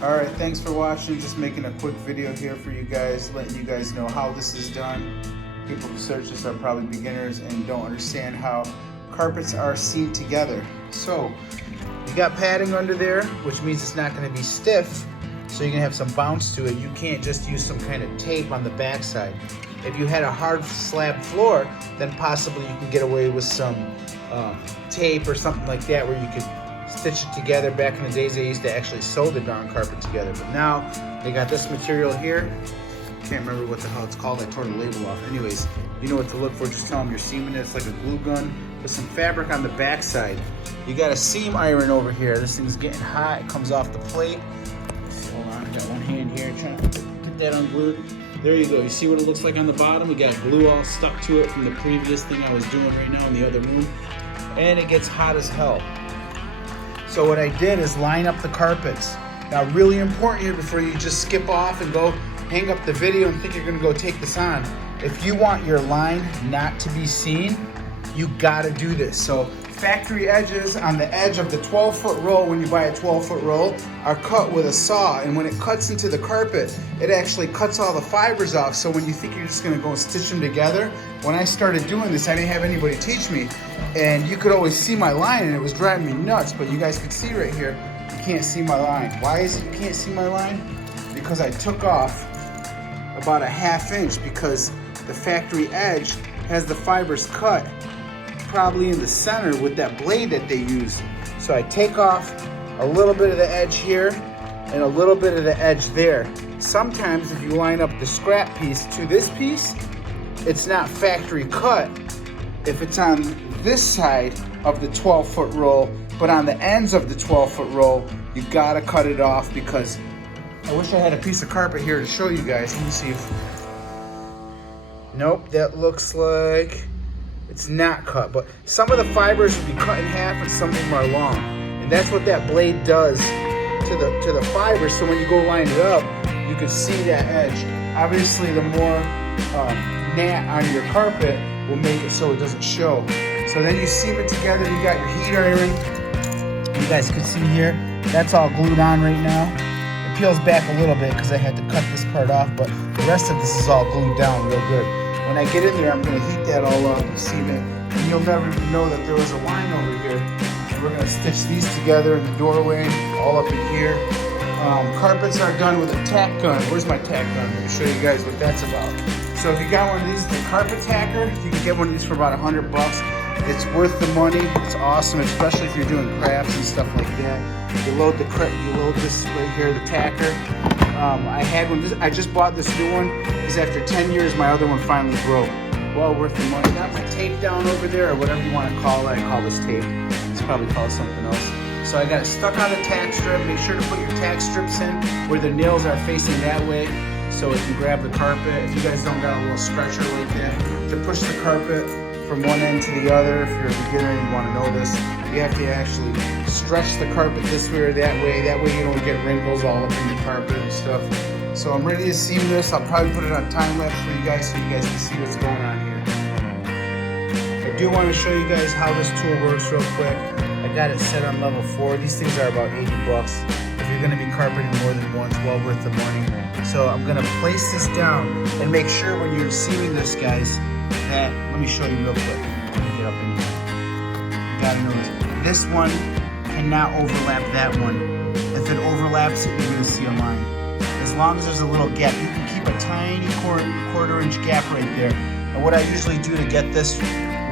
Alright, thanks for watching. Just making a quick video here for you guys, letting you guys know how this is done. People who search this are probably beginners and don't understand how carpets are seen together. So, you got padding under there, which means it's not going to be stiff, so you're going to have some bounce to it. You can't just use some kind of tape on the backside. If you had a hard slab floor, then possibly you can get away with some tape or something like that where you could stitch it together. Back in the days, they used to actually sew the darn carpet together, but now they got this material here. Can't remember what the hell it's called. I tore the label off. Anyways, you know what to look for. Just tell them you're seaming it. It's like a glue gun with some fabric on the backside. You got a seam iron over here. This thing's getting hot. It comes off the plate. Hold on, I got one hand here trying to get that unglued. There you go. You see what it looks like on the bottom? We got glue all stuck to it from the previous thing I was doing right now in the other room. And it gets hot as hell. So what I did is line up the carpets. Now, really important here before you just skip off and go hang up the video and think you're gonna go take this on. If you want your line not to be seen, you gotta do this. So factory edges on the edge of the 12-foot roll, when you buy a 12-foot roll, are cut with a saw. And when it cuts into the carpet, it actually cuts all the fibers off. So when you think you're just gonna go stitch them together, when I started doing this, I didn't have anybody teach me. And you could always see my line and it was driving me nuts, but you guys can see right here, you can't see my line. Why is it you can't see my line? Because I took off about a ½ inch, because the factory edge has the fibers cut probably in the center with that blade that they use. So I take off a little bit of the edge here and a little bit of the edge there. Sometimes if you line up the scrap piece to this piece, it's not factory cut if it's on this side of the 12-foot roll, but on the ends of the 12-foot roll, you gotta cut it off, because I wish I had a piece of carpet here to show you guys. Let me see if, nope, that looks like it's not cut, but some of the fibers will be cut in half and some of them are long. And that's what that blade does to the fibers, so when you go line it up, you can see that edge. Obviously, the more mat on your carpet will make it so it doesn't show. So then you seam it together, you got your heat iron. You guys can see here, that's all glued on right now. It peels back a little bit because I had to cut this part off, but the rest of this is all glued down real good. When I get in there, I'm gonna heat that all up and seam it. And you'll never even know that there was a line over here. And we're gonna stitch these together in the doorway, all up in here. Carpets are done with a tack gun. Where's my tack gun? Let me show you guys what that's about. So if you got one of these, the carpet tacker, you can get one of these for about $100. It's worth the money. It's awesome, especially if you're doing crafts and stuff like that. You load this right here, the tacker. I had one. I just bought this new one because after 10 years, my other one finally broke. Well worth the money. Got my tape down over there, or whatever you want to call it. I call this tape. It's probably called something else. So I got it stuck on the tack strip. Make sure to put your tack strips in where the nails are facing that way, so it can grab the carpet. If you guys don't got a little stretcher like that to push the carpet from one end to the other, if you're a beginner and you want to know this, you have to actually stretch the carpet this way or that way. That way you don't get wrinkles all up in the carpet and stuff. So I'm ready to seam this. I'll probably put it on time lapse for you guys so you guys can see what's going on here. I do want to show you guys how this tool works real quick. I got it set on level 4. These things are about $80. If you're going to be carpeting more than once, well worth the money. So I'm going to place this down and make sure when you're seaming this, guys, that, let me show you real quick. Let me get up in here. You gotta know this one cannot overlap that one. If it overlaps it, you're gonna see a line. As long as there's a little gap, you can keep a tiny quarter-inch gap right there. And what I usually do to get this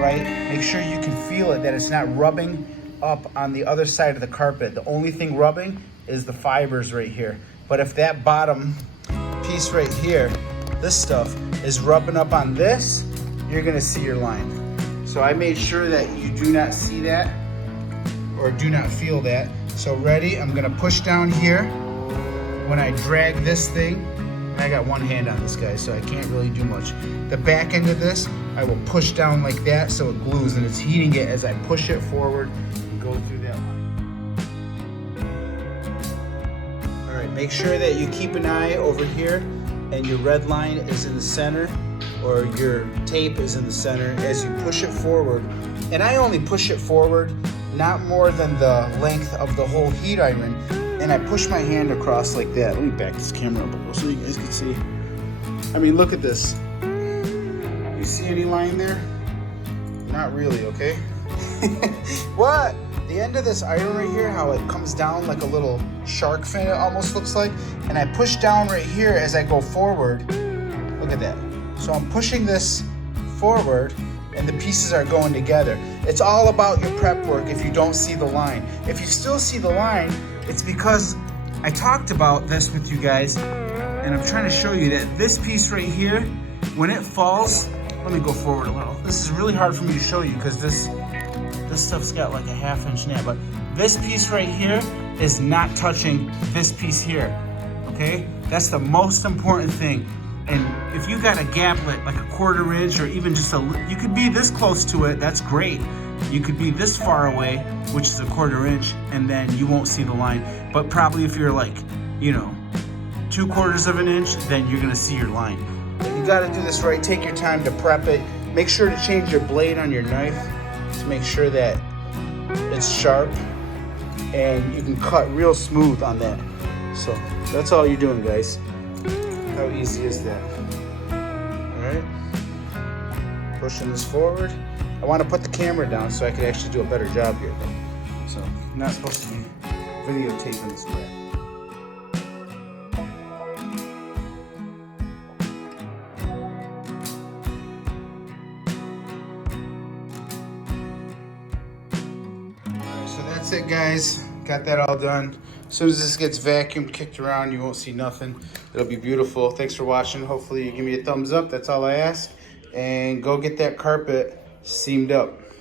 right, make sure you can feel it, that it's not rubbing up on the other side of the carpet. The only thing rubbing is the fibers right here. But if that bottom piece right here, this stuff, is rubbing up on this, you're gonna see your line. So I made sure that you do not see that or do not feel that. So ready, I'm gonna push down here. When I drag this thing, and I got one hand on this, guy, so I can't really do much. The back end of this, I will push down like that so it glues, and it's heating it as I push it forward and go through that line. All right, make sure that you keep an eye over here and your red line is in the center, or your tape is in the center as you push it forward. And I only push it forward not more than the length of the whole heat iron. and I push my hand across like that. Let me back this camera up a little so you guys can see. I mean, look at this. You see any line there? Not really, okay? What? The end of this iron right here, how it comes down like a little shark fin, it almost looks like. And I push down right here as I go forward. Look at that. So I'm pushing this forward and the pieces are going together. It's all about your prep work if you don't see the line. If you still see the line, it's because I talked about this with you guys, and I'm trying to show you that this piece right here, when it falls, let me go forward a little. This is really hard for me to show you because this stuff's got like a 1/2 inch nap, but this piece right here is not touching this piece here, okay? That's the most important thing. And if you got a gaplet, like a 1/4 inch or even just you could be this close to it, that's great. You could be this far away, which is a 1/4 inch, and then you won't see the line. But probably if you're like, you know, 2/4 of an inch, then you're gonna see your line. You gotta do this right, take your time to prep it. Make sure to change your blade on your knife to make sure that it's sharp and you can cut real smooth on that. So that's all you're doing, guys. How easy is that? All right, pushing this forward. I want to put the camera down so I could actually do a better job here. So I'm not supposed to be videotaping this way. So that's it, guys. Got that all done. As soon as this gets vacuumed, kicked around, you won't see nothing. It'll be beautiful. Thanks for watching. Hopefully you give me a thumbs up. That's all I ask. And go get that carpet seamed up.